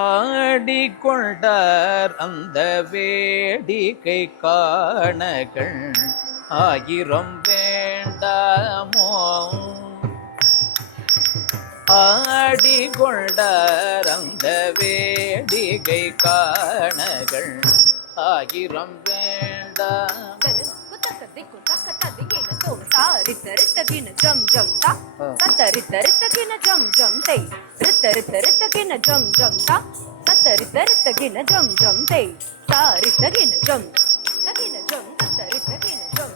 ஆடிக்கொண்டார் அந்த வேடிக்கை காணகள் ஆயிரம் வேண்டாமோ. ஆடிக்கொண்டார் அந்த வேடிக்கை காணகள் ஆயிரம் வேண்டாம். ரித்தரித்தகின ஜம் ஜம் தா தத்தரித்தரித்தகின ஜம் ஜம் தை ரித்தரித்தரித்தகின ஜம் ஜம் தா தத்தரித்தரித்தகின ஜம் ஜம் தை தாரித்தகின ஜம் தகின ஜம் தத்தரித்தகின ஜம்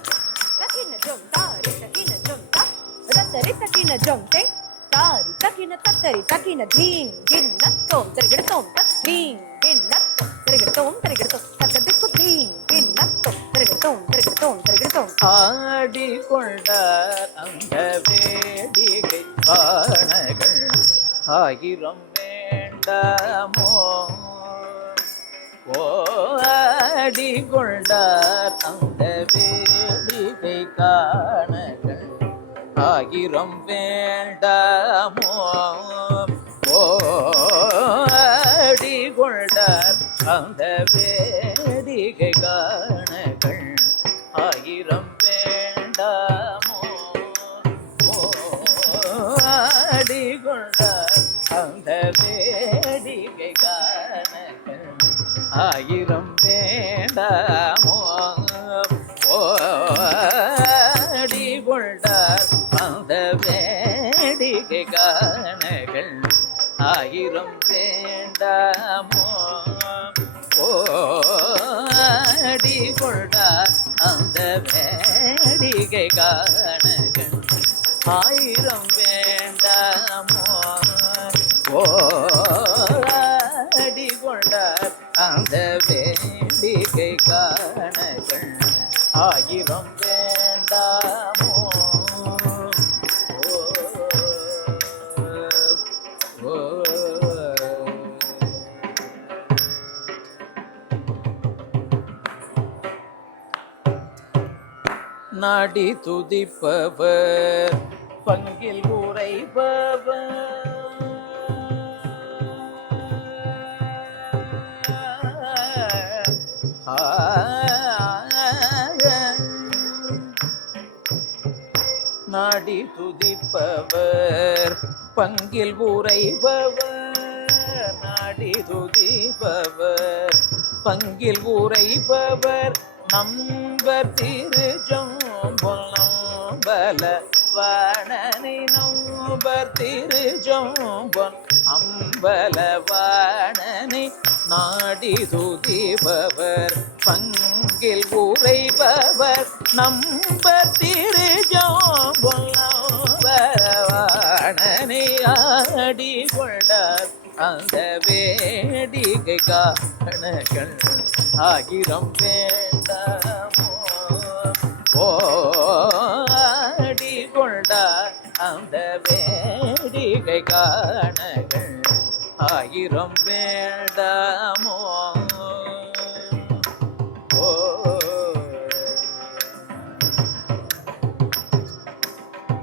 தகின ஜம் தாரித்தகின ஜம் தா தத்தரித்தகின ஜம் தை தாரித்தகின தத்தரித்தகின தீம் கிண்ணத்தோம் தரிகிடத்தோம் தத் தீம் கிண்ணத்தோம் தரிகிடத்தோம் தரிகிடத்தோம் தக்கதிக்கு தீம் கிண்ணத்தோம் தரிகிடத்தோம் தரிகிடத்தோம் தரிகிடத்தோம். ஆடிக்கொண்டார் அந்த வேடிக்கை காணகள் ஆயிரம் வேண்டாமோ. ஆடிக்கொண்டார் அந்த வேடிக்கை காணகள் ஆயிரம் வேண்டாமோ. ஆடிக்கொண்டார் அந்த வேடிக்கை காணகள் ஆயிரம் வேண்டாமோ. ஆடிக்கொண்டார் அந்த வேடிக்கை காணகள் ஆயிரம் வேண்டாமோ. ஆடிக்கொண்டார் அந்த வேடிக்கை காணகள் ஆயிரம் வேண்டாமோ. ஆடிக்கொண்டார் அந்த வேடிக்கை காணகள் ஆயிரம் வேண்டாமோ. ஆடிக்கொண்டார் அந்த வேடிக்கை காணகள் ஆயிரம் வேண்டாமோ. நாடி துதிப்பவர் பங்கில் உரைப்பவர் நாடி துதிப்பவர் பங்கில் உரைப்பவர் நாடி துதிப்பவர் பங்கில் உரைப்பவர் நம்பர் திருச்சொம்பொல்ல வாணனை நம்பர் திருச்சொம்பொன் அம்பல வாணனை நாடி துதிப்பவர் பங்கில் உரைப்பவர் நம்பர் திருச்சொம்பொல்ல வாணனை ஆடி கொண்டார் அந்த வேடிக்கை காணகள் ஆயிரம் வேண்டாமோ. ஆடிக்கொண்டார் அந்த வேடிக்கை காணகள் ஆயிரம் வேண்டாமோ.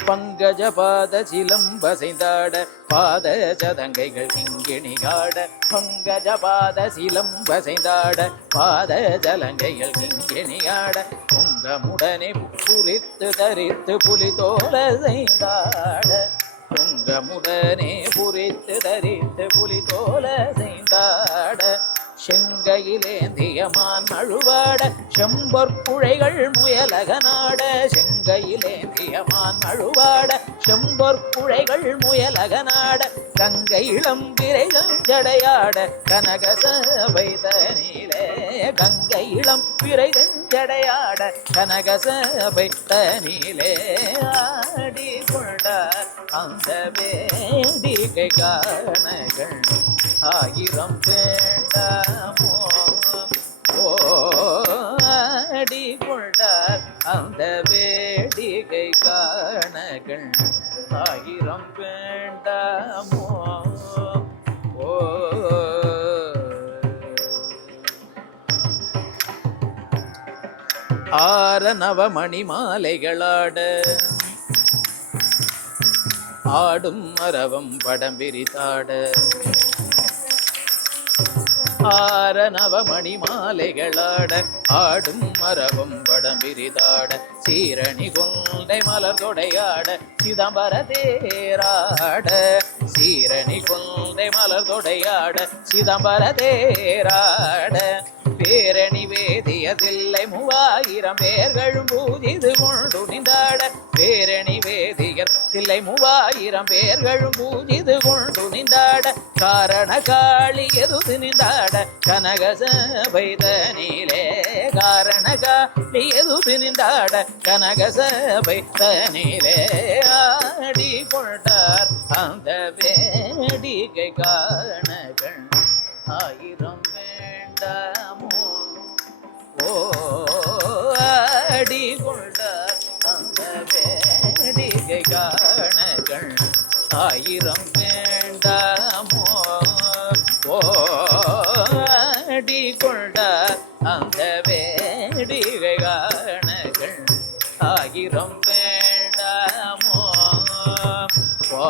பங்கஜ பாத சிலம்ப செய்தாட பாத சதங்கைகள் கிங்கிணிகாட பங்கஜ பாத சிலம்ப செய்தாட பாத ஜலங்கைகள் கிங்கிணிகாட பொங்கமுடனே புரித்து தரித்து புலி தோல செய்தாட பொங்கமுடனே புரித்து தரித்து புலி தோல செய்தாட செங்கையிலேந்தியமான் அழுவாட செம்பொற்குழைகள் முயலகனாட செங்கையிலேந்தியமான் அழுவாட செம்பொற்குழைகள் முயலகனாட கங்கை இளம்பிரை செஞ்சடையாட கனகசபை தனிலே கங்கை இளம்பிரை செஞ்சடையாட கனகசபை தனிலே ஆடி கொண்டார் அந்த வேடிக்கை காணகள் ஆயிரம் வேண்டாமோ. ஆடி கொண்டார் அந்த வேடிக்கை காணகள் ஆயிரம் வேண்டாமோ. ஆர நவமணி மாலைகளாட ஆடும் மரவம் படம் விரித்தாட ஆரநவமணி மாலைகளாட ஆடும் மரபும் வடம் விரிதாட சீரணி கொண்டை மலர் தொடையாட சிதம்பர தேராட சீரணி கொண்டை மலர் தொடையாட சிதம்பர தேராட பேரணி வேதியதில்லை 3000 பேர்களும் பூஜிது கொண்டு நின்றாட பேரணி வேதியர் தில்லை 3000 பேர்களும் பூஜிது கொண்டு நின்றாட காரண காளி எதுது நின்றாட கனகசபைதனிலே காரண காளி எதுது நின்றாட கனகசபைதனிலே ஆடி கொண்டார் அந்த வேடிக்கை காணகள் 1000 வேண்டாமோ ஓ ஆடி கொண்டார் அந்த வேடிக்கை காணகள் 1000 வேண்டாமோ ஓ ஆடி கொண்டார் அந்த வேடிக்கை காணகள் 1000 வேண்டாமோ ஓ